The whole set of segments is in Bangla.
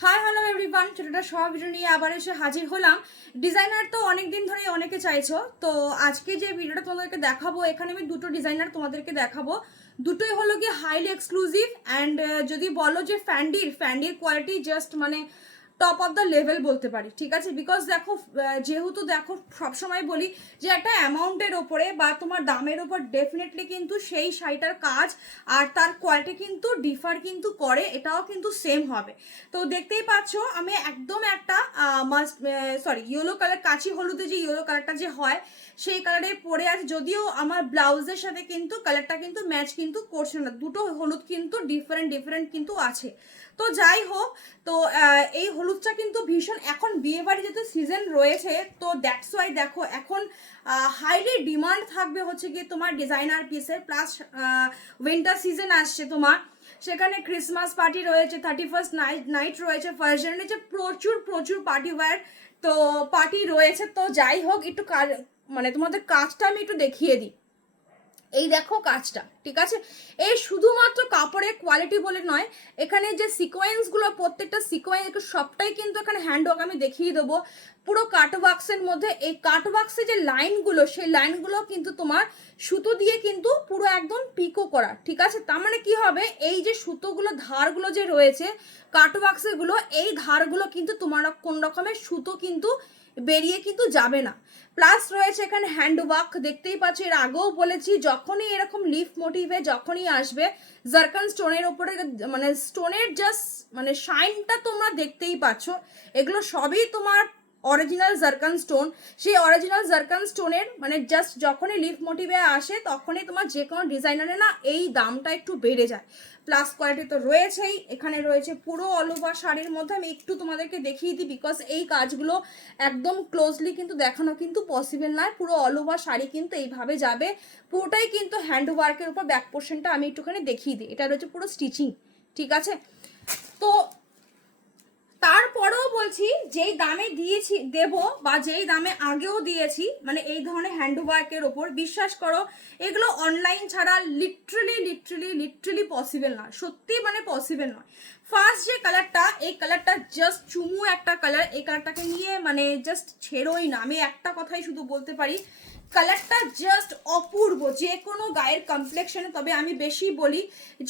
হাই হ্যালো এভরিওয়ান, ছোটটা সব ভিডিও নিয়ে আবার এসে হাজির হলাম। ডিজাইনার তো অনেক দিন ধরেই অনেকে চাইছো, তো আজকে যে ভিডিওটা তোমাদেরকে দেখাবো, এখানে আমি দুটো ডিজাইনার তোমাদেরকে দেখাবো। দুটোই হলো কি হাইলি এক্সক্লুসিভ অ্যান্ড যদি বলো যে ফ্যান্ডির কোয়ালিটি জাস্ট মানে টপ অফ দ্য লেভেল বলতে পারি, ঠিক আছে। বিকজ দেখো, যেহেতু দেখো সবসময় বলি যে একটা অ্যামাউন্টের ওপরে বা তোমার দামের ওপর ডেফিনেটলি কিন্তু সেই শাড়িটার কাজ আর তার কোয়ালিটি কিন্তু ডিফার কিন্তু করে, এটাও কিন্তু সেম হবে। তো দেখতেই পাচ্ছ আমি একদম একটা মাস্ট ইয়েলো কালার, কাঁচি হলুদে যে ইয়েলো কালারটা যে হয় সেই কালারে পরে আছে, যদিও আমার ব্লাউজের সাথে কিন্তু কালারটা কিন্তু ম্যাচ কিন্তু করছে না, দুটো হলুদ কিন্তু ডিফারেন্ট ডিফারেন্ট কিন্তু আছে। তো যাই হোক, তো এই হলুদটা কিন্তু ভীষণ এখন বিয়েবাড়ি যেহেতু সিজন রয়েছে, তো দ্যাটস ওয়াই দেখো এখন হাইলি ডিমান্ড থাকবে হচ্ছে গিয়ে তোমার ডিজাইনার পিসের। প্লাস উইন্টার সিজন আসছে তোমার, সেখানে ক্রিসমাস পার্টি রয়েছে, 31st নাইট রয়েছে, ফার্স্ট জানুয়ারি, প্রচুর প্রচুর পার্টি ওয়্যার তো পার্টি রয়েছে। তো যাই হোক, একটু মানে তোমাদের কাজটা আমি একটু দেখিয়ে দিই। এই দেখো কাজটা, ঠিক আছে। এই শুধুমাত্র কাপড়ের কোয়ালিটি বলে নয়, এখানে যে সিকোয়েন্সগুলো, প্রত্যেকটা সিকোয়েন্স সবটাই কিন্তু এখানে হ্যান্ডওয়ার্ক আমি দেখিয়ে দেবো পুরো কাটওয়ার্কসের মধ্যে। এই কাটওয়ার্কসে যে লাইনগুলো, সেই লাইনগুলো কিন্তু তোমার সুতো দিয়ে কিন্তু পুরো একদম পিকো করা, ঠিক আছে। তার মানে কি হবে, এই যে সুতোগুলো ধারগুলো যে রয়েছে কাটওয়ার্কসেগুলো, এই ধারগুলো কিন্তু তোমার কোন রকমের সুতো কিন্তু বেরিয়ে কিন্তু যাবে না। প্লাস রয়েছে এখানে হ্যান্ডওয়ার্ক, দেখতেই পাচ্ছ, এর আগেও বলেছি যখনই এরকম লিফ মোটিভে যখনই আসবে জারকান স্টোনের ওপরে, মানে স্টোনের জাস্ট মানে শাইনটা তোমরা দেখতেই পাচ্ছ, এগুলো সবই তোমার অরিজিনাল জারকান স্টোন। সেই অরিজিনাল জারকান স্টোনের মানে জাস্ট যখনই লিফ মোটিভে আসে তখনই তোমার যে কোনো ডিজাইনারে না এই দামটা একটু বেড়ে যায়। প্লাস কোয়ালিটি তো রয়েছেই, এখানে রয়েছে পুরো অল ওভার শাড়ির মধ্যে। আমি একটু তোমাদেরকে দেখিয়ে দিই, বিকজ এই কাজগুলো একদম ক্লোজলি কিন্তু দেখানো কিন্তু পসিবল নয়। পুরো অল ওভার শাড়ি কিন্তু এইভাবে যাবে, পুরোটাই কিন্তু হ্যান্ড ওয়ার্কের উপর। ব্যাক পোর্শনটা আমি একটুখানি দেখিয়ে দিই, এটা রয়েছে পুরো স্টিচিং, ঠিক আছে। তো তারপরেও বলছি, যেই দামে দিয়েছি বা যেই দামে আগেও দিয়েছি, মানে এই ধরনের হ্যান্ডওয়ার্কের ওপর বিশ্বাস করো, এগুলো অনলাইন ছাড়া লিটারালি পসিবল না, সত্যি মানে পসিবল নয়। ফার্স্ট যে কালারটা, এই কালারটা জাস্ট চুমু একটা কালার, এই কালারটাকে নিয়ে মানে জাস্ট ছেড়োই না। আমি একটা কথাই শুধু বলতে পারি, কালারটা জাস্ট অপূর্ব যে কোনো গায়ের কমপ্লেক্সনে। তবে আমি বেশি বলি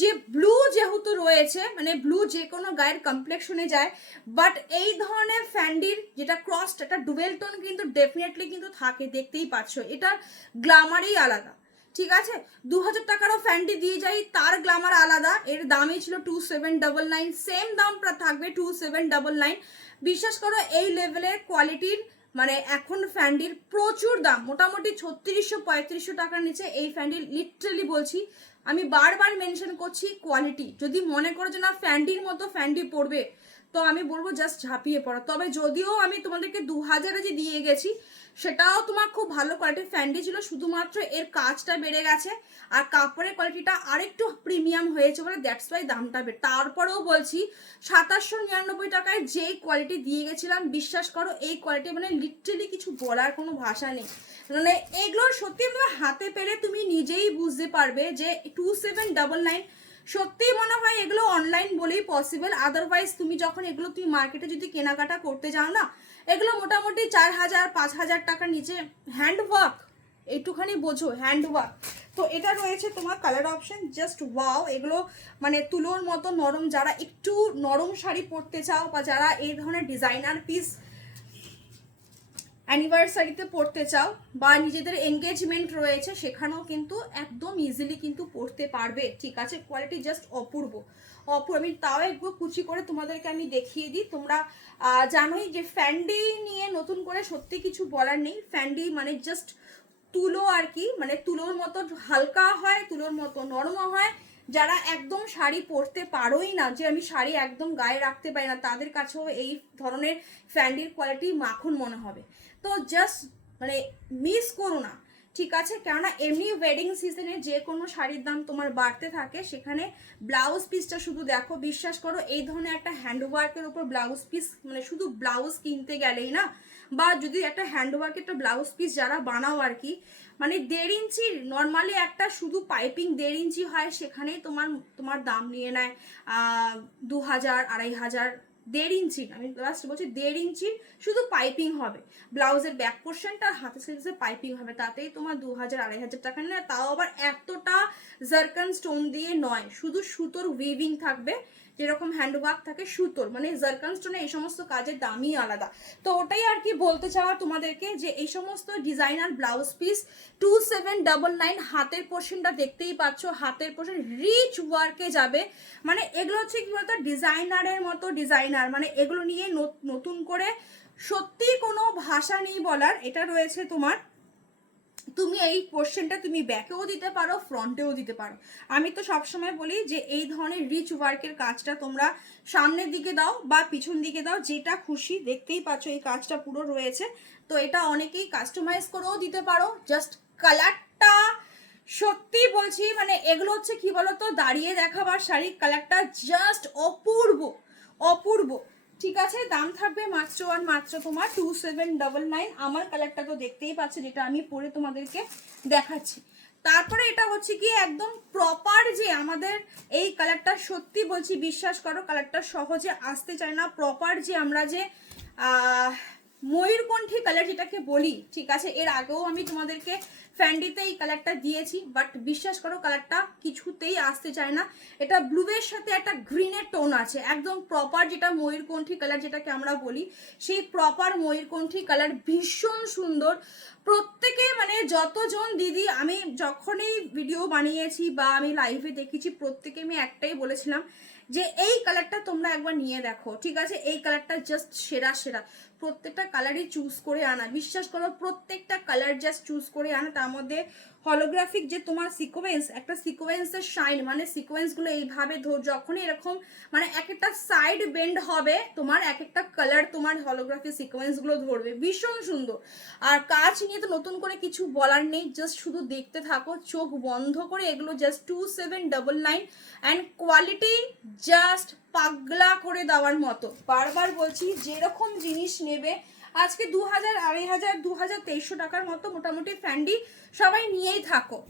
যে ব্লু যেহেতু রয়েছে, মানে ব্লু যে কোনো গায়ের কমপ্লেক্সনে যায়, বাট এই ধরনের ফ্যান্ডির যেটা ক্রসড, একটা ডুবেল টোন কিন্তু ডেফিনেটলি কিন্তু থাকে, দেখতেই পাচ্ছ, এটার গ্লামারই আলাদা, ঠিক আছে। 2000 টাকারও ফ্যান্ডি দিয়ে যাই, তার গ্লামার আলাদা। এর দামই ছিল 2799, সেম দাম থাকবে 2799। বিশ্বাস করো এই লেভেলের কোয়ালিটির মানে এখন ফ্যান্ডির প্রচুর দাম, মোটামুটি 3600-3500 টাকার নিচে এই ফ্যান্ডি, লিটারালি বলছি। আমি বারবার মেনশন করছি কোয়ালিটি, যদি মনে করো যে না ফ্যান্ডির মতো ফ্যান্ডি পড়বে, তো আমি বলবো জাস্ট ঝাঁপিয়ে পড়ো। তবে যদিও আমি তোমাদেরকে 2000-এ যে দিয়ে গেছি, সেটাও তোমার খুব ভালো কোয়ালিটির ফ্যান্ডি ছিল, শুধুমাত্র এর কাজটা বেড়ে গেছে আর কাপড়ের কোয়ালিটিটা আরেকটু প্রিমিয়াম হয়েছে বলে দ্যাটস ওয়াই দামটা বেড়ে। তারপরেও বলছি 2799 টাকায় যেই কোয়ালিটি দিয়ে গেছিলাম, বিশ্বাস করো এই কোয়ালিটি মানে লিটারালি কিছু বলার কোনো ভাষা নেই। মানে এগুলোর সত্যি আমার হাতে পেলে তুমি নিজেই বুঝতে পারবে যে 2799 সত্যি মনে হয় এগুলো অনলাইন বলেই পসিবল। আদারওয়াইজ তুমি যখন এগুলো তুমি মার্কেটে যদি কেনাকাটা করতে যাও না, এগুলো মোটামুটি 4000-5000 টাকার নিচে। হ্যান্ডওয়ার্ক এইটুখানি বোঝো, হ্যান্ডওয়ার্ক। তো এটা রয়েছে তোমার কালার অপশন, জাস্ট ওয়াও। এগুলো মানে তুলোর মতো নরম, যারা একটু নরম শাড়ি পরতে চাও বা যারা এই ধরনের ডিজাইনার পিস অ্যানিভার্সারিতে পড়তে চাও বা নিজেদের এঙ্গেজমেন্ট রয়েছে সেখানেও কিন্তু একদম ইজিলি কিন্তু পড়তে পারবে, ঠিক আছে। কোয়ালিটি জাস্ট অপূর্ব অপূর্ব। আমি তাও একটু কুচি করে তোমাদেরকে আমি দেখিয়ে দিই। তোমরা জানোই যে ফ্যান্ডি নিয়ে নতুন করে সত্যি কিছু বলার নেই। ফ্যান্ডি মানে জাস্ট তুলো আর কি, মানে তুলোর মতো হালকা হয়, তুলোর মতো নরমও হয়। যারা একদম শাড়ি পরতে পারোই না, যে আমি শাড়ি একদম গায়ে রাখতে পারি না, তাদের কাছেও এই ধরনের ফ্যান্ডির কোয়ালিটি মাখন মনে হবে। তো জাস্ট মানে মিস করো না, ঠিক আছে। কেননা এমনি ওয়েডিং সিজনে যে কোনো শাড়ির দাম তোমার বাড়তে থাকে, সেখানে ব্লাউজ পিসটা শুধু দেখো। বিশ্বাস করো এই ধরনের একটা হ্যান্ডওয়ার্কের উপর ব্লাউজ পিস, মানে শুধু ব্লাউজ কিনতে গেলেই না, বা যদি একটা হ্যান্ডওয়ার্কের একটা ব্লাউজ পিস যারা বানাও আর কি, মানে 1.5 ইঞ্চি নর্মালি একটা শুধু পাইপিং 1.5 ইঞ্চি হয়, সেখানেই তোমার তোমার দাম নিয়ে নেয় 2000, 2500, 1.5 ইঞ্চি, আমি লাস্ট বলছি 1.5 ইঞ্চি শুধু পাইপিং হবে, ব্লাউজের ব্যাক পোর্শনটা আর হাতের স্লিভসের পাইপিং হবে, তাতেই তোমার 2000-2500 টাকা নেয়। তাও আবার এতটা জারকান স্টোন দিয়ে নয়, শুধু সুতোর উইভিং থাকবে, যেরকম হ্যান্ডওয়ার্ক থাকে সুতোর, মানে জারকান স্টোনে এই সমস্ত কাজের দামই আলাদা। তো ওটাই আর কি বলতে চাওয়া তোমাদেরকে, যে এই সমস্ত ডিজাইনার ব্লাউজ পিস 2799, হাতের পোর্শনটা দেখতেই পাচ্ছ, হাতের পোর্শন রিচ ওয়ার্কে যাবে, মানে এগুলো হচ্ছে কি বলতো ডিজাইনারের মতো ডিজাইনার, মানে এগুলো নিয়ে নতুন করে সত্যি কোনো ভাষা নেই বলার। এটা রয়েছে তোমার, তুমি এই পোর্শনটা তুমি ব্যাকেও দিতে পারো, ফ্রন্টেও দিতে পারো। আমি তো সবসময় বলি যে এই ধরনের রিচ ওয়ার্কের কাজটা তোমরা সামনের দিকে দাও বা পিছন দিকে দাও, যেটা খুশি। দেখতেই পাচ্ছ এই কাজটা পুরো রয়েছে, তো এটা অনেকেই কাস্টমাইজ করেও দিতে পারো। জাস্ট কালারটা সত্যি বলছি, মানে এগুলো হচ্ছে কি বলতো দাঁড়িয়ে দেখাবার শাড়ি, কালারটা জাস্ট অপূর্ব অপূর্ব। ঠিক আছে, দাম থাকবে মাত্র আর মাত্র তোমার 2799। আমার কালারটা তো দেখতেই পাচ্ছ, যেটা আমি পরে তোমাদেরকে দেখাচ্ছি। তারপরে এটা হচ্ছে কি একদম প্রপার, যে আমাদের এই কালারটা সত্যি বলছি বিশ্বাস করো, কালারটা সহজে আসতে চায় না। প্রপার যে আমরা যে ময়ূরকণ্ঠী কালার যেটাকে বলি, ঠিক আছে, এর আগেও আমি তোমাদেরকে ফ্যান্ডিতে এই কালারটা দিয়েছি, বাট বিশ্বাস করো কালারটা কিছুতেই আসতে চায় না। এটা ব্লুয়ের সাথে একটা গ্রিনের টোন আছে, একদম প্রপার যেটা ময়ূরকণ্ঠী কালার যেটাকে আমরা বলি, সেই প্রপার ময়ূরকণ্ঠী কালার, ভীষণ সুন্দর। প্রত্যেকে মানে যতজন দিদি আমি যখনই ভিডিও বানিয়েছি বা আমি লাইভে দেখেছি, প্রত্যেকে আমি একটাই বলেছিলাম যে এই কালারটা তোমরা একবার নিয়ে দেখো, ঠিক আছে, এই কালারটা জাস্ট সেরা সেরা। প্রত্যেকটা কালারই চুজ করে আনা, বিশ্বাস করো প্রত্যেকটা কালার জাস্ট চুজ করে আনা। তার মধ্যে হলোগ্রাফিক যে তোমার সিকোয়েন্স, একটা সিকোয়েন্সের শাইন, মানে সিকোয়েন্সগুলো এইভাবে যখনই এরকম মানে এক একটা সাইড বেন্ড হবে তোমার, এক একটা কালার তোমার হলোগ্রাফি সিকোয়েন্সগুলো ধরবে, ভীষণ সুন্দর। আর কাজ নিয়ে তো নতুন করে কিছু বলার নেই, জাস্ট শুধু দেখতে থাকো চোখ বন্ধ করে। এগুলো জাস্ট 2799 অ্যান্ড কোয়ালিটি জাস্ট পাগলা করে দেওয়ার মতো। বারবার বলছি যেরকম জিনিস নেবে, আজকে 2000, 2500, 2300 টাকার মতো মোটামুটি ফ্যান্ডি সবাই নিয়েই থাকো।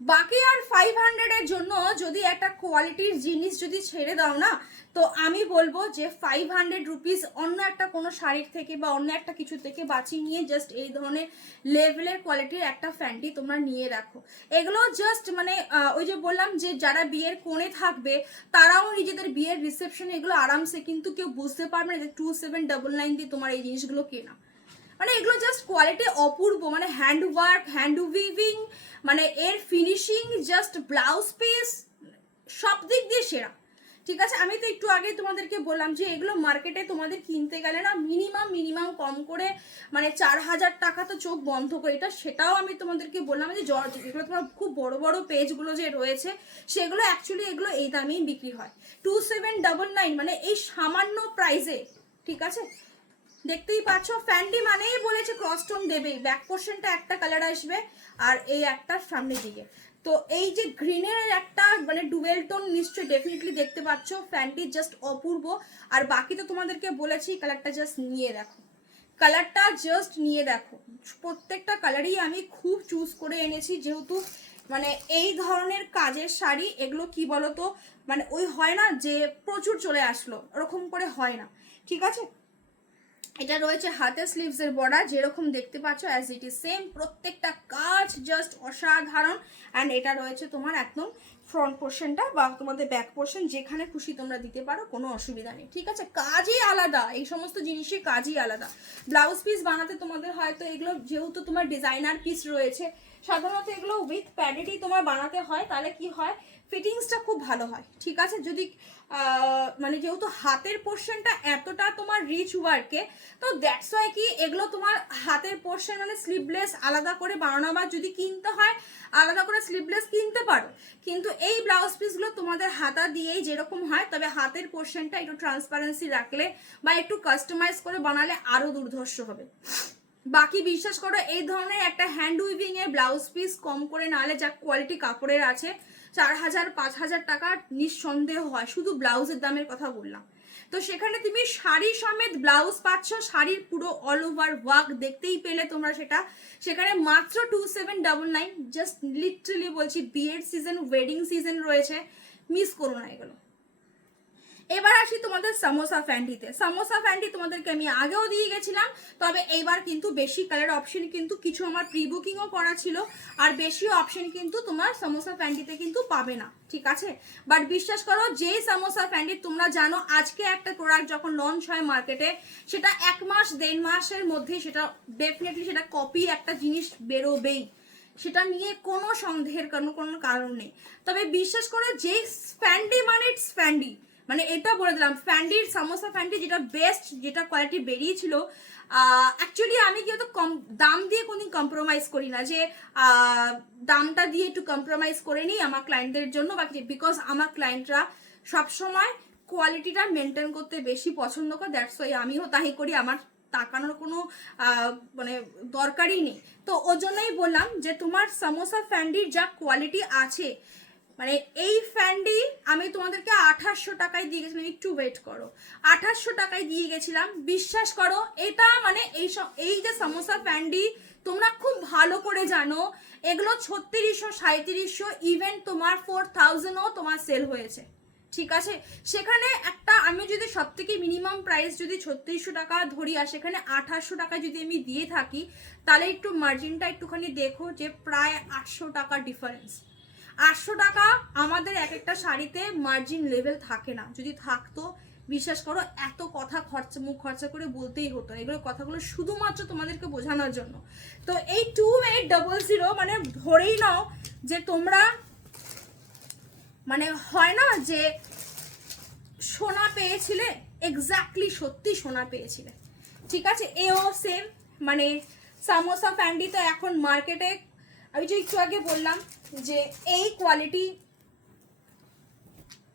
বাকি আর 500-এর জন্য যদি একটা কোয়ালিটির জিনিস যদি ছেড়ে দাও না, তো আমি বলবো যে 500 রুপিস অন্য একটা কোনো শাড়ির থেকে বা অন্য একটা কিছু থেকে বাঁচিয়ে নিয়ে জাস্ট এই ধরনের লেভেলের কোয়ালিটির একটা ফ্যান্টি তোমরা নিয়ে রাখো। এগুলো জাস্ট মানে ওই যে বললাম যে যারা বিয়ের কোণে থাকবে তারাও নিজেদের বিয়ের রিসেপশনে এগুলো আরামসে, কিন্তু কেউ বুঝতে পারবে না যে 2799 দিয়ে তোমার এই জিনিসগুলো কেনা। মানে এগুলো জাস্ট কোয়ালিটি অপূর্ব, মানে হ্যান্ড ওয়ার্ক, হ্যান্ড উইভিং, মানে এর ফিনিশিং, জাস্ট ব্লাউজ পিস সব দিক দিয়ে সেরা। ঠিক আছে, আমি তো একটু আগে তোমাদেরকে বললাম যে এগুলো মার্কেটে তোমাদের কিনতে গেলে না মিনিমাম কম করে মানে 4000 টাকা তো চোখ বন্ধ করে, এটা সেটাও আমি তোমাদেরকে বললাম যে যেগুলো তোমার খুব বড় বড় পেজগুলো যে রয়েছে সেগুলো অ্যাকচুয়ালি এগুলো এই দামেই বিক্রি হয়। 2799 মানে এই সামান্য প্রাইসে, ঠিক আছে। দেখতেই পাচ্ছ ফ্যান্ডি মানেই বলেছে ক্রসটোন দেবেই, ব্যাক পোর্শনটা একটা কালার আসবে আর এই একটা সামনের দিকে। তো এই যে গ্রিনের একটা মানে ডুয়েল টোন নিশ্চয়ই ডেফিনেটলি দেখতে পাচ্ছ, ফ্যান্ডি জাস্ট অপূর্ব। আর বাকি তো তোমাদেরকে বলেছি, কালারটা জাস্ট নিয়ে দেখো, কালারটা জাস্ট নিয়ে দেখো। প্রত্যেকটা কালারই আমি খুব চুজ করে এনেছি, যেহেতু মানে এই ধরনের কাজের শাড়ি এগুলো কি বলতো মানে ওই হয় না যে প্রচুর চলে আসলো, ওরকম করে হয় না, ঠিক আছে। এটা রয়েছে হাতের স্লিভসের বর্ডার, যেরকম দেখতে পাচ্ছ অ্যাজ ইট ইজ সেম, প্রত্যেকটা কাজ জাস্ট অসাধারণ। অ্যান্ড এটা রয়েছে তোমার একদম ফ্রন্ট পোর্শনটা বা তোমাদের ব্যাক পোর্শন, যেখানে খুশি তোমরা দিতে পারো, কোনো অসুবিধা নেই, ঠিক আছে। কাজই আলাদা, এই সমস্ত জিনিসের কাজই আলাদা। ব্লাউজ পিস বানাতে তোমাদের হয়তো এগুলো যেহেতু তোমার ডিজাইনার পিস রয়েছে, সাধারণত এগুলো উইথ প্যাডেডই তোমার বানাতে হয়, তাহলে কি হয় ফিটিংসটা খুব ভালো হয়, ঠিক আছে। যদি মানে যেহেতু হাতের পোর্শনটা এতটা তোমার রিচ ওয়ার্কে, তো দ্যাটস ওয়াই কি এগুলো তোমার হাতের পোর্শন মানে স্লিভলেস আলাদা করে বানানো, বা যদি কিনতে হয় আলাদা করে স্লিভলেস কিনতে পারো। কিন্তু এই ব্লাউজ পিসগুলো তোমাদের হাতা দিয়েই যেরকম হয়, তবে হাতের পোর্শনটা একটু ট্রান্সপারেন্সি রাখলে বা একটু কাস্টমাইজ করে বানালে আরও দুর্ধর্ষ হবে। বাকি বিশ্বাস করো এই ধরনের একটা হ্যান্ড উইভিং এর ব্লাউজ পিস কম করে নাহলে যা কোয়ালিটি কাপড়ের আছে 4000-5000 টাকা নিঃসন্দেহ হয়, শুধু ব্লাউজের দামের কথা বললাম। তো সেখানে তুমি শাড়ি সমেত ব্লাউজ পাচ্ছ, শাড়ির পুরো অল ওভার ওয়ার্ক দেখতেই পেলে তোমরা সেটা, সেখানে মাত্র 2799। জাস্ট লিটারালি বলছি বিয়ের সিজন, ওয়েডিং সিজন রয়েছে, মিস করো না এগুলো। এবার আসি তোমাদের সামোসা ফ্যান্ডিতে। সামোসা ফ্যান্ডি তোমাদেরকে আমি আগেও দিয়ে গেছিলাম, তবে এইবার কিন্তু বেশি কালার অপশন কিন্তু কিছু আমার প্রি বুকিংও করা ছিল, আর বেশি অপশন কিন্তু তোমার সামোসা ফ্যান্ডিতে কিন্তু পাবে না, ঠিক আছে। বাট বিশ্বাস করো, যেই সামোসা ফ্যান্ডি তোমরা জানো আজকে একটা প্রোডাক্ট যখন লঞ্চ হয় মার্কেটে, সেটা 1 মাস 1.5 মাসের মধ্যে সেটা ডেফিনেটলি সেটা কপি একটা জিনিস বেরোবেই, সেটা নিয়ে কোনো সন্দেহের কোনো কারণ নেই। তবে বিশ্বাস করে, যে ফ্যান্ডি মানে ইটস ফ্যান্ডি, মানে এটা বলে দিলাম, ফ্যান্ডির সামোসা ফ্যান্ডি যেটা বেস্ট, যেটা কোয়ালিটি বেরিয়েছিল। অ্যাকচুয়ালি আমি কিন্তু কম দাম দিয়ে কোনোদিন কম্প্রোমাইজ করি না, যে দামটা দিয়ে একটু কম্প্রোমাইজ করে নিই আমার ক্লায়েন্টদের জন্য, বাকি বিকজ আমার ক্লায়েন্টরা সবসময় কোয়ালিটিটা মেনটেন করতে বেশি পছন্দ করে, দ্যাটস ওয়াই আমিও তাই করি, আমার তাকানোর কোনো মানে দরকারই নেই। তো ওর জন্যই বললাম যে তোমার সামোসা ফ্যান্ডির যা কোয়ালিটি আছে, মানে এই ফ্যান্ডি আমি তোমাদেরকে 2800 টাকায় দিয়ে গেছিলাম, একটু ওয়েট করো, 2800 টাকায় দিয়ে গেছিলাম। বিশ্বাস করো, এটা মানে এই যে সামোসা ফ্যান্ডি তোমরা খুব ভালো করে জানো, এগুলো 3600 3700 ইভেন তোমার 4000ও তোমার সেল হয়েছে, ঠিক আছে। সেখানে একটা আমি যদি সব থেকে মিনিমাম প্রাইস যদি 3600 টাকা ধরি, আর সেখানে 2800 টাকা যদি আমি দিয়ে থাকি, তাহলে একটু মার্জিনটা একটুখানি দেখো, যে প্রায় 800 টাকা ডিফারেন্স। 800 টাকা আমাদের এক একটা শাড়িতে মার্জিন লেভেল থাকে না, যদি থাকতো বিশ্বাস করো এত কথা মুখ খরচা করে বলতেই হতো। এগুলো কথাগুলো শুধুমাত্র তোমাদেরকে বোঝানোর জন্য। তো এই 2800 মানে ধরেই নাও যে তোমরা, মানে হয় না যে সোনা পেয়েছিলে, এক্স্যাক্টলি সত্যি সোনা পেয়েছিলে, ঠিক আছে। এও সেম, মানে সামোসা ফ্যান্ডি তো এখন মার্কেটে, আমি যে একটু আগে বললাম যে এই কোয়ালিটি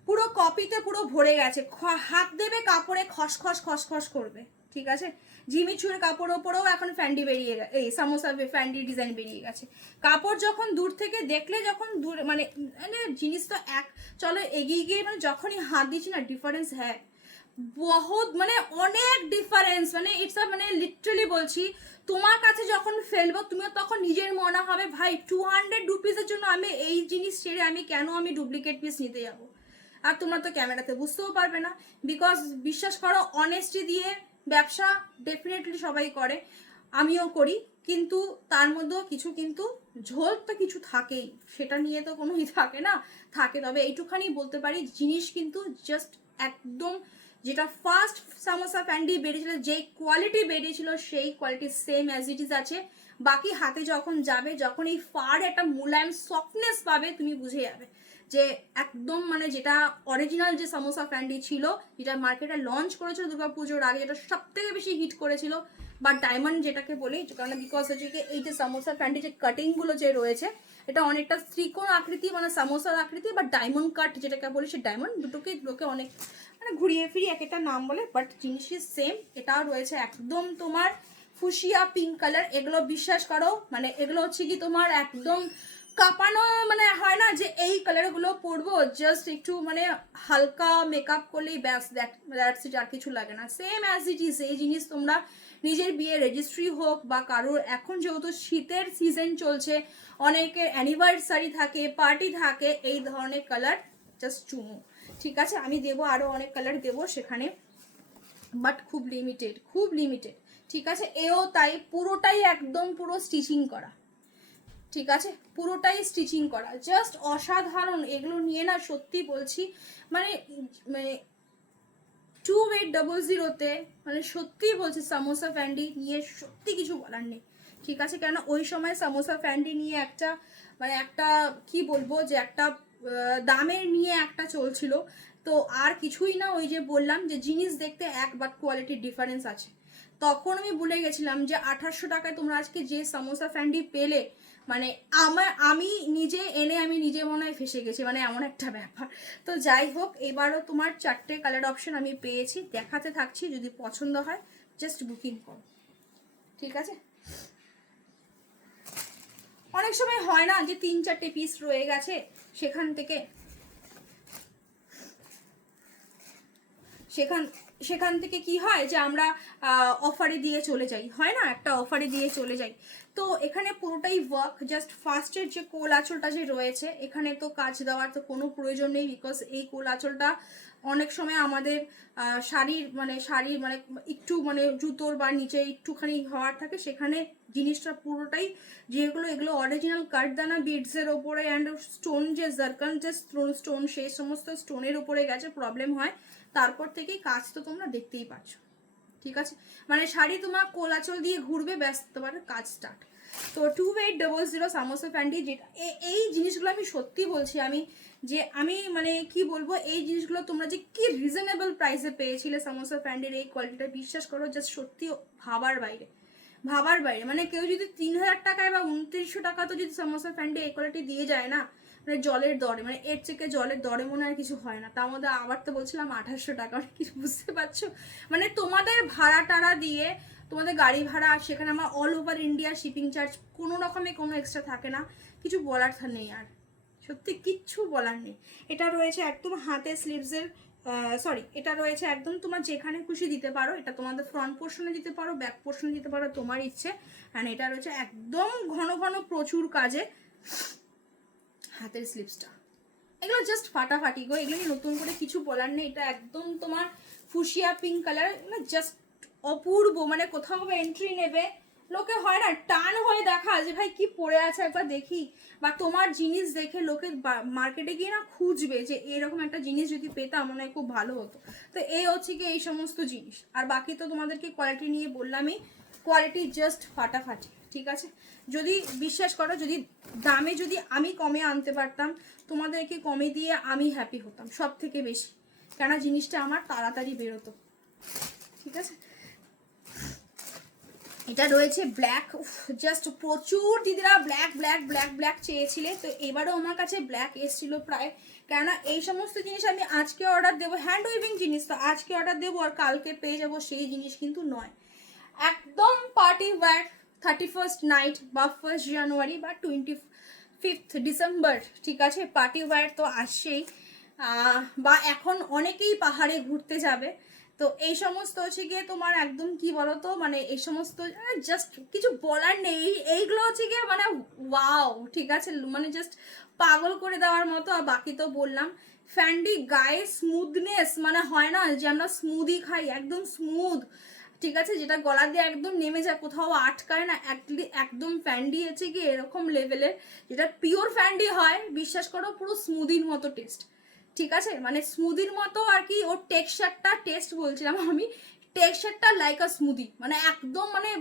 পুরো কপিতে পুরো ভরে গেছে, হাত দেবে কাপড়ে খসখস খসখস করবে, ঠিক আছে। ঝিমিচুর কাপড় ওপরেও এখন ফ্যান্ডি বেরিয়ে গেছে, এই সামোসা ফ্যান্ডি ডিজাইন বেরিয়ে গেছে। কাপড় যখন দূর থেকে দেখলে, যখন দূর মানে জিনিস তো এক, চলো এগিয়ে গিয়ে মানে যখনই হাত দিচ্ছি না, ডিফারেন্স হ্যাঁ বহুত, মানে অনেক ডিফারেন্স, মানে ইটস মানে লিটারালি বলছি, তোমার কাছে যখন ফেলবো তুমিও তখন নিজের মনে হবে ভাই 200 রুপিসের জন্য আমি এই জিনিস ছেড়ে আমি কেন আমি ডুপ্লিকেট পিস নিতে যাবো। আর তোমরা তো ক্যামেরাতে বুঝতেও পারবে না, বিকজ বিশ্বাস করো অনেস্টি দিয়ে ব্যবসা ডেফিনেটলি সবাই করে, আমিও করি, কিন্তু তার মধ্যেও কিছু কিন্তু ঝোল তো কিছু থাকেই, সেটা নিয়ে তো কোনো থাকে না, থাকে। তবে এইটুখানি বলতে পারি, জিনিস কিন্তু জাস্ট একদম যেটা ফার্স্ট সামোসা ফ্যান্ডি বেরিয়েছিল, যেই কোয়ালিটি বেরিয়েছিল সেই quality same as it is আছে। বাকি হাতে যখন যাবে, যখন এই ফার একটা মুলায়ম সফটনেস পাবে, তুমি বুঝে যাবে যে একদম মানে যেটা অরিজিনাল যে সামোসা ফ্যান্ডি ছিল, যেটা মার্কেটে লঞ্চ করেছিল দুর্গাপুজোর আগে, যেটা সব থেকে বেশি হিট করেছিল, বা ডায়মন্ড যেটাকে বলি, কারণ বিকজ হচ্ছে কি এই যে সামোসা ফ্যান্ডি যে কাটিংগুলো যে রয়েছে, এটা অনেকটা ত্রিকোণ আকৃতি, মানে সামোসার আকৃতি, বা ডায়মন্ড কাট যেটাকে বলি, সে ডায়মন্ড দুটোকে লোকে অনেক মানে ঘুরিয়ে ফিরিয়ে এক একটা নাম বলে, বাট জিনিসই সেম। এটাও রয়েছে একদম তোমার ফুসিয়া পিঙ্ক কালার। এগুলো বিশ্বাস করো, মানে এগুলো হচ্ছে কি তোমার একদম কাঁপানো, মানে হয় না যে এই কালারগুলো পরবো, জাস্ট একটু মানে হালকা মেকআপ করলেই ব্যাস, দ্যাটস ইট, আর কিছু লাগে না, সেম অ্যাজ ইট ইজ। এই জিনিস তোমরা নিজের বিয়ে রেজিস্ট্রি হোক বা কারোর, এখন যেহেতু শীতের সিজন চলছে, অনেকের অ্যানিভার্সারি থাকে, পার্টি থাকে, এই ধরনের কালার জাস্ট চুমু, ঠিক আছে। আমি দেবো আরও অনেক কালার দেবো সেখানে, বাট খুব লিমিটেড, খুব লিমিটেড, ঠিক আছে। এও তাই, পুরোটাই একদম পুরো স্টিচিং করা, ঠিক আছে, পুরোটাই স্টিচিং করা, জাস্ট অসাধারণ। এগুলো নিয়ে না সত্যি বলছি, মানে 2800-তে মানে সত্যি বলছি, সামোসা ফ্যান্ডি নিয়ে সত্যি কিছু বলার নেই, ঠিক আছে। কেন ওই সময় সামোসা ফ্যান্ডি নিয়ে একটা মানে একটা কি বলবো, যে একটা দামের নিয়ে একটা চলছিল, তো আর কিছুই না, ওই যে বললাম যে জিনিস দেখতে এক, বাট কোয়ালিটির ডিফারেন্স আছে। তখন আমি ভুলে গেছিলাম যে 2800 টাকায় তোমরা আজকে যে সামোসা ফ্যান্ডি পেলে, মানে আমি নিজে এনে আমি নিজে মনে হয় ফেসে গেছি, মানে এমন একটা ব্যাপার। তো যাই হোক, এবারও তোমার 4টে কালার অপশন আমি পেয়েছি, দেখাতে থাকছি, যদি পছন্দ হয় জাস্ট বুকিং করো, ঠিক আছে। অনেক সময় হয় না যে 3-4টে পিস রয়ে গেছে, সেখান সেখান থেকে কি হয় যে আমরা অফারে দিয়ে চলে যাই, হয় না, একটা অফারে দিয়ে চলে যাই। তো এখানে পুরোটাই ওয়ার্ক, জাস্ট ফার্স্টের যে কোল আঁচলটা যে রয়েছে এখানে তো কাজ দেওয়ার তো কোনো প্রয়োজন নেই, বিকজ এই কোল আঁচলটা অনেক সময় আমাদের শাড়ির মানে একটু মানে জুতোর বা নিচে একটুখানি হওয়ার থাকে, সেখানে জিনিসটা পুরোটাই যেগুলো এগুলো অরিজিনাল কাঠদানা বিডসের ওপরে অ্যান্ড স্টোন যে জারকান যে স্টোন সেই সমস্ত স্টোনের উপরে গেছে, প্রবলেম হয়। তারপর থেকেই কাজ তো তোমরা দেখতেই পাচ্ছ, ঠিক আছে, মানে শাড়ি তোমার কোলাচল দিয়ে ঘুরবে, ব্যাস তোমার কাজ স্টার্ট। তো 2800 সামোসা ফ্যান্ডি, যেটা এই জিনিসগুলো আমি সত্যি বলছি, আমি মানে কি বলবো, এই জিনিসগুলো তোমরা যে কি রিজনেবল প্রাইসে পেয়েছিলে সামোসা ফ্যান্ডির এই কোয়ালিটিটা, বিশ্বাস করো জাস্ট সত্যি ভাবার বাইরে, ভাবার বাইরে। মানে কেউ যদি 3000 টাকায় বা 2900 টাকা তো যদি সামোসা ফ্যান্ডি এই কোয়ালিটি দিয়ে যায় না, মানে জলের দরে, মানে এর থেকে জলের দরে মনে আর কিছু হয় না। তার মধ্যে আবার তো বলছিলাম 2800 টাকা, মানে কিছু বুঝতে পারছো, মানে তোমাদের ভাড়া টাড়া দিয়ে, তোমাদের গাড়ি ভাড়া, সেখানে আমার all over India shipping charge, কোনো রকমে কোনো এক্সট্রা থাকে না, কিছু বলার নেই আর, সত্যি কিচ্ছু বলার নেই। এটা রয়েছে একদম হাতে স্লিভসের, সরি, এটা রয়েছে একদম তোমার যেখানে খুশি দিতে পারো, এটা তোমাদের ফ্রন্ট পোর্শনে দিতে পারো, ব্যাক পোর্শনে দিতে পারো, তোমার ইচ্ছে। অ্যান্ড এটা রয়েছে একদম ঘন ঘন প্রচুর কাজে হাতের স্লিভসটা, এগুলো জাস্ট ফাটাফাটি গো, এগুলো নতুন করে কিছু বলার নেই। এটা একদম তোমার ফুশিয়া পিঙ্ক কালার, জাস্ট অপূর্ব, মানে কোথাও এন্ট্রি নেবে, লোকে হয় না টান হয়ে দেখা যে ভাই কি পরে আছে একবার দেখি, বা তোমার জিনিস দেখে লোকে মার্কেটে গিয়ে না খুঁজবে যে এরকম একটা জিনিস যদি পেতাম মনে হয় খুব ভালো হতো। তো এই হচ্ছে কি এই সমস্ত জিনিস, আর বাকি তো তোমাদেরকে কোয়ালিটি নিয়ে বললামই, কোয়ালিটি জাস্ট ফাটাফাটি, ঠিক আছে। যদি বিশ্বাস করো, যদি দামে যদি আমি কমে আনতে পারতাম, তোমাদেরকে কমে দিয়ে আমি হ্যাপি হতাম সব থেকে বেশি, কেন জিনিসটা আমার তাড়াতাড়ি বেরোতো, ঠিক আছে। এটা রয়েছে ব্ল্যাক, জাস্ট প্রচুর দিদিরা ব্ল্যাক ব্ল্যাক ব্ল্যাক ব্ল্যাক চেয়েছিলে, তো এবারও আমার কাছে ব্ল্যাক এসেছিল প্রায়, কেননা এই সমস্ত জিনিস আমি আজকে অর্ডার দেবো, হ্যান্ড উইভিং জিনিস তো আজকে অর্ডার দেবো আর কালকে পেয়ে যাবো, সেই জিনিস কিন্তু নয়। একদম পার্টি ওয়্যার 31st নাইট বা 1st জানুয়ারি বা 25th ডিসেম্বর, ঠিক আছে, পার্টি ওয়্যার তো আসছেই, বা এখন অনেকেই পাহাড়ে ঘুরতে যাবে, তো এই সমস্ত হচ্ছে গিয়ে তোমার একদম কি বলতো, মানে এই সমস্ত জাস্ট কিছু বলার নেই, এইগুলো হচ্ছে গিয়ে মানে ওয়াও, ঠিক আছে, মানে জাস্ট পাগল করে দেওয়ার মতো। আর বাকি তো বললাম, ফ্যান্ডি গায়ে স্মুথনেস, মানে হয় না যে আমরা স্মুদি খাই, একদম স্মুথ, ঠিক আছে, যেটা গলা দিয়ে একদম নেমে যায়, কোথাও আটকায় না, একদম ফ্যান্ডি আছে কি এরকম লেভেলের, যেটা পিওর ফ্যান্ডি হয়, বিশ্বাস করো পুরো স্মুদির মতো টেস্ট, ঠিক আছে, মানে স্মুদির মতো আর কি, ওর টেক্সচারটা, টেস্ট বলছিলাম আমি, টেক্সচারটা লাইক আ স্মুদি, মানে একদম মানে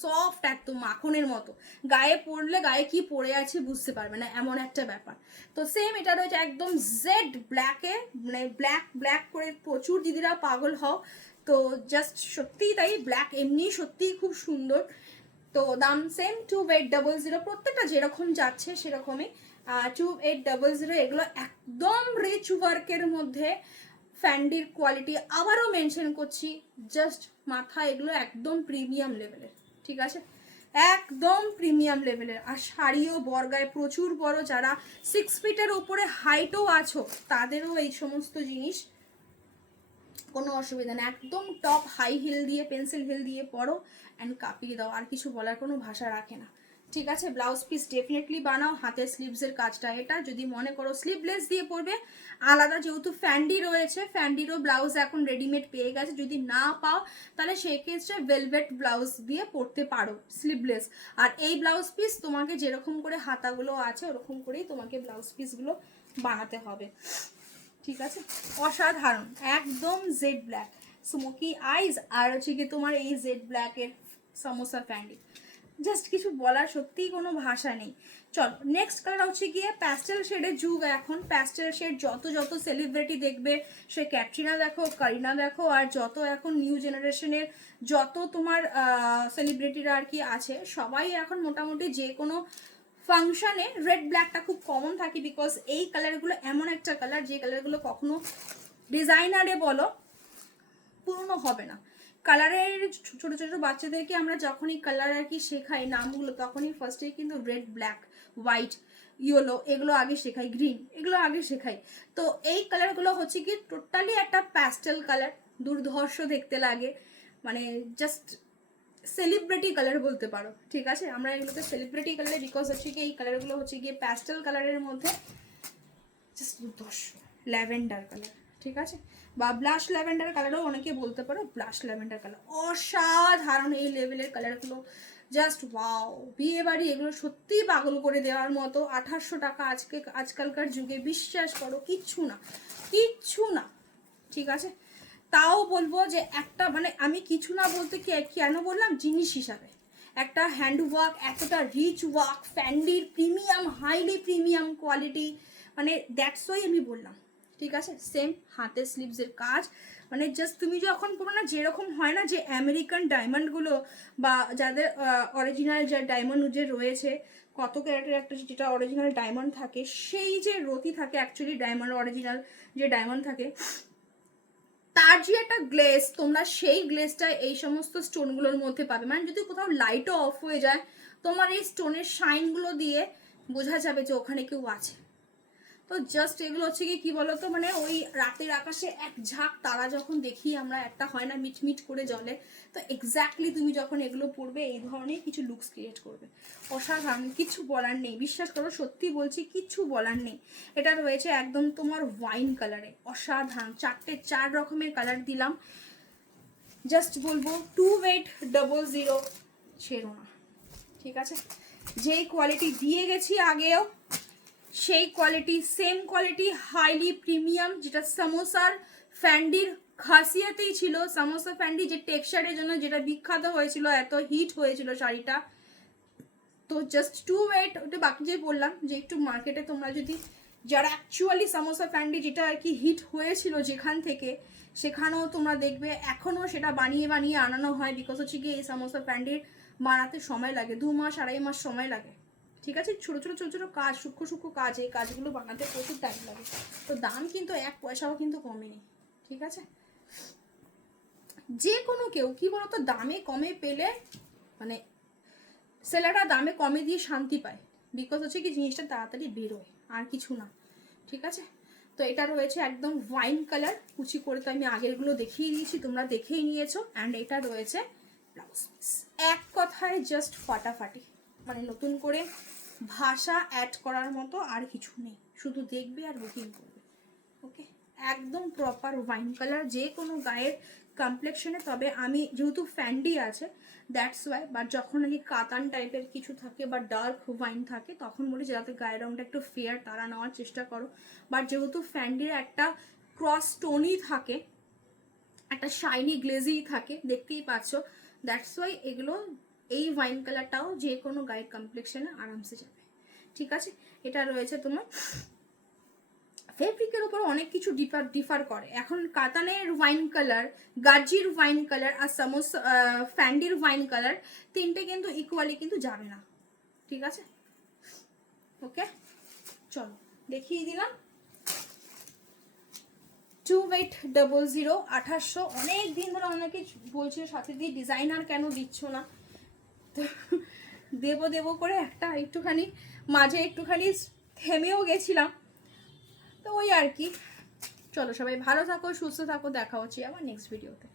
সফট, একদম মাখনের মতো, গায়ে পড়লে গায়ে কি পড়ে আছে বুঝতে পারবে না, এমন একটা ব্যাপার। তো সেম এটা রয়েছে একদম জেড ব্ল্যাকে, মানে ব্ল্যাক ব্ল্যাক করে প্রচুর দিদিরা পাগল হও, তো জাস্ট সত্যিই তাই, ব্ল্যাক এমনি সত্যিই খুব সুন্দর। তো দাম সেম 2800, প্রত্যেকটা যেরকম যাচ্ছে সেরকমই 2800, এগুলো একদম রিচ ওয়ার্কের মধ্যে, ফ্যান্ডির কোয়ালিটি আবারও মেনশন করছি, জাস্ট মাথা, এগুলো একদম প্রিমিয়াম লেভেলের, ঠিক আছে, একদম প্রিমিয়াম লেভেলের। আর শাড়িও বর্গায় প্রচুর বড়, যারা 6 ফিটের উপরে হাইটও আছো তাদেরও এই সমস্ত জিনিস কোনো অসুবিধা নেই, একদম টপ হাই হিল দিয়ে, পেন্সিল হিল দিয়ে পরো অ্যান্ড কাঁপিয়ে দাও, আর কিছু বলার কোনো ভাষা রাখে না, ঠিক আছে। ব্লাউজ পিস ডেফিনেটলি বানাও, হাতের স্লিভসের কাজটা, এটা যদি মনে করো স্লিভলেস দিয়ে পরবে আলাদা, যেহেতু ফ্যান্ডি রয়েছে, ফ্যান্ডিরও ব্লাউজ এখন রেডিমেড পেয়ে গেছে, যদি না পাও তাহলে সেক্ষেত্রে ভেলভেট ব্লাউজ দিয়ে পরতে পারো স্লিভলেস। আর এই ব্লাউজ পিস তোমাকে যেরকম করে হাতাগুলো আছে ওরকম করেই তোমাকে ব্লাউজ পিসগুলো বানাতে হবে, ঠিক আছে, অসাধারণ, একদম জেড ব্ল্যাক স্মোকি আইজ, আর হচ্ছে কি তোমার এই জেড ব্ল্যাকের সামোসা ফ্যান্ডি, জাস্ট কিছু বলার সত্যিই কোনো ভাষা নেই। চলো নেক্সট কালার হচ্ছে গিয়ে প্যাস্টেল শেডের যুগ এখন, প্যাস্টেল শেড যত যত সেলিব্রিটি দেখবে, সে ক্যাটরিনা দেখো, কারিনা দেখো, আর যত এখন নিউ জেনারেশনের যত তোমার সেলিব্রিটিরা আর কি আছে, সবাই এখন মোটামুটি যে কোনো ফাংশানে রেড ব্ল্যাকটা খুব কমন থাকে, বিকজ এই কালারগুলো এমন একটা কালার যে কালারগুলো কখনো ডিজাইনারে বলো পুরনো হবে না। কালারের ছোট ছোট বাচ্চাদেরকে আমরা যখনই কালার আর কি শেখাই নামগুলো, তখনই ফার্স্টে কিন্তু রেড ব্ল্যাক হোয়াইট ইয়েলো এগুলো আগে শেখাই, গ্রিন এগুলো আগে শেখাই। তো এই কালারগুলো হচ্ছে কি টোটালি একটা প্যাস্টেল কালার, দুর্ধর্ষ দেখতে লাগে, মানে জাস্ট সেলিব্রিটি কালার বলতে পারো, ঠিক আছে। আমরা এগুলোকে সেলিব্রিটি কালার বিকজ হচ্ছে কি এই কালারগুলো হচ্ছে গিয়ে প্যাস্টেল কালারের মধ্যে জাস্ট দুর্ধর্ষ ল্যাভেন্ডার কালার, ঠিক আছে, বা ব্লাশ ল্যাভেন্ডার কালারও অনেকে বলতে পারো। ব্লাশ ল্যাভেন্ডার কালার অসাধারণ, এই লেভেলের কালারগুলো জাস্ট ওয়াও, বিয়ে বাড়ি এগুলো সত্যিই পাগল করে দেওয়ার মতো। 2800 টাকা আজকালকার যুগে, বিশ্বাস করো কিচ্ছু না, কিচ্ছু না, ঠিক আছে। তাও বলবো যে একটা মানে আমি কিছু না বলতে কেন বললাম, জিনিস হিসাবে একটা হ্যান্ড ওয়ার্ক, এতটা রিচ ওয়ার্ক, ফ্যান্ডির প্রিমিয়াম, হাইলি প্রিমিয়াম কোয়ালিটি, মানে দ্যাটস ওয়াই আমি বললাম, ঠিক আছে। সেম হাতের স্লিভসের কাজ, মানে জাস্ট তুমি যখন পড়ো না, যেরকম হয় না যে আমেরিকান ডায়মন্ডগুলো বা যাদের অরিজিনাল যে ডায়মন্ড যে রয়েছে, কত ক্যারেটের একটা যেটা অরিজিনাল ডায়মন্ড থাকে, সেই যে রতি থাকে অ্যাকচুয়ালি ডায়মন্ড অরিজিনাল যে ডায়মন্ড থাকে, তার যে একটা গ্লেজ, তোমরা সেই গ্লেজটা এই সমস্ত স্টোনগুলোর মধ্যে পাবে। মানে যদি কোথাও লাইটও অফ হয়ে যায়, তোমার এই স্টোনের শাইনগুলো দিয়ে বোঝা যাবে যে ওখানে কেউ আছে। তো জাস্ট এগুলো হচ্ছে কি বলতো, মানে ওই রাতের আকাশে এক ঝাঁক তারা যখন দেখি আমরা, একটা হয় না মিটমিট করে জ্বলে, তো এক্স্যাক্টলি তুমি যখন এগুলো পরবে এই ধরনের কিছু লুকস ক্রিয়েট করবে। অসাধারণ, কিছু বলার নেই, বিশ্বাস করো সত্যি বলছি, কিছু বলার নেই। এটা রয়েছে একদম তোমার ওয়াইন কালারে, অসাধারণ, 4 রকমের কালার দিলাম। জাস্ট বলবো 2800 ছেড়ো না, ঠিক আছে। যেই কোয়ালিটি দিয়ে গেছি আগেও, সেই quality, same quality, highly premium, যেটা সামোসার ফ্যান্ডির খাসিয়াতেই ছিল। সামোসা ফ্যান্ডি যে টেক্সচারের জন্য যেটা বিখ্যাত হয়েছিল, এত হিট হয়েছিল শাড়িটা, তো জাস্ট 28, ওটা বাকি যে বললাম যে একটু মার্কেটে তোমরা যদি, যারা অ্যাকচুয়ালি সামোসা ফ্যান্ডি যেটা আর কি হিট হয়েছিল যেখান থেকে, সেখানেও তোমরা দেখবে এখনও সেটা বানিয়ে বানিয়ে আনানো হয়, বিকজ হচ্ছে কি এই সামোসা ফ্যান্ডির বানাতে সময় লাগে, 2 মাস 2.5 মাস সময় লাগে, ঠিক আছে। ছোটো ছোটো ছোটো ছোটো কাজ, সূক্ষ্ম সূক্ষ্ম কাজ, এই কাজগুলো বানাতে প্রচুর টাইম লাগে। তো দাম কিন্তু 1 পয়সাও কিন্তু কমেনি, ঠিক আছে। যে কোনো কেউ কি বলতো, দামে কমে পেলে মানে সেলাররা দামে কমে দিয়ে শান্তি পায়, বিকজ হচ্ছে কি জিনিসটা তাড়াতাড়ি বেরোয়, আর কিছু না, ঠিক আছে। তো এটা রয়েছে একদম ওয়াইন কালার, কুচি করে, তো আমি আগেরগুলো দেখিয়ে দিয়েছি, তোমরা দেখেই নিয়েছো। অ্যান্ড এটা রয়েছে ব্লাউজ পিস, এক কথায় জাস্ট ফাটাফাটি, মানে নতুন করে ভাষা অ্যাড করার মতো আর কিছু নেই, শুধু দেখবে আর বুকিং করবে, ওকে। একদম প্রপার ওয়াইন কালার, যে কোনো গায়ের কমপ্লেক্সনে, তবে আমি যেহেতু ফ্যান্ডি আছে দ্যাটস ওয়াই, বাট যখন নাকি কাতান টাইপের কিছু থাকে বা ডার্ক ওয়াইন থাকে, তখন বলি যাতে গায়ের রঙটা একটু ফেয়ার তারা নেওয়ার চেষ্টা করো। বাট যেহেতু ফ্যান্ডির একটা ক্রস টোনই থাকে, একটা শাইনি গ্লেজেই থাকে, দেখতেই পাচ্ছ, দ্যাটস ওয়াই এগুলো, এই ওয়াইন কালারটাও যে কোনো গায়ের কমপ্লেক্সনে আরামসে যাবে, ঠিক আছে। এটা রয়েছে তোমার ফেব্রিকের উপর অনেক কিছু ডিফার করে। এখন কাতানের ওয়াইন কালার, গাজির ওয়াইন কালার আর সামোসা ফ্যান্ডির ওয়াইন কালার, তিনটে কিন্তু ইকুয়ালি কিন্তু যাবে না, ঠিক আছে, ওকে। চলো দেখিয়ে দিলাম 2800, 2800। অনেক দিন ধরে অনেকে বলছে সাথে দিয়ে ডিজাইনার কেন দিচ্ছ না, তো দেবো দেবো করে একটা একটুখানি মাঝে একটুখানি থেমেও গেছিলাম, তো ওই আর কি। চলো সবাই ভালো থাকো, সুস্থ থাকো, দেখা হচ্ছে আবার নেক্সট ভিডিওতে।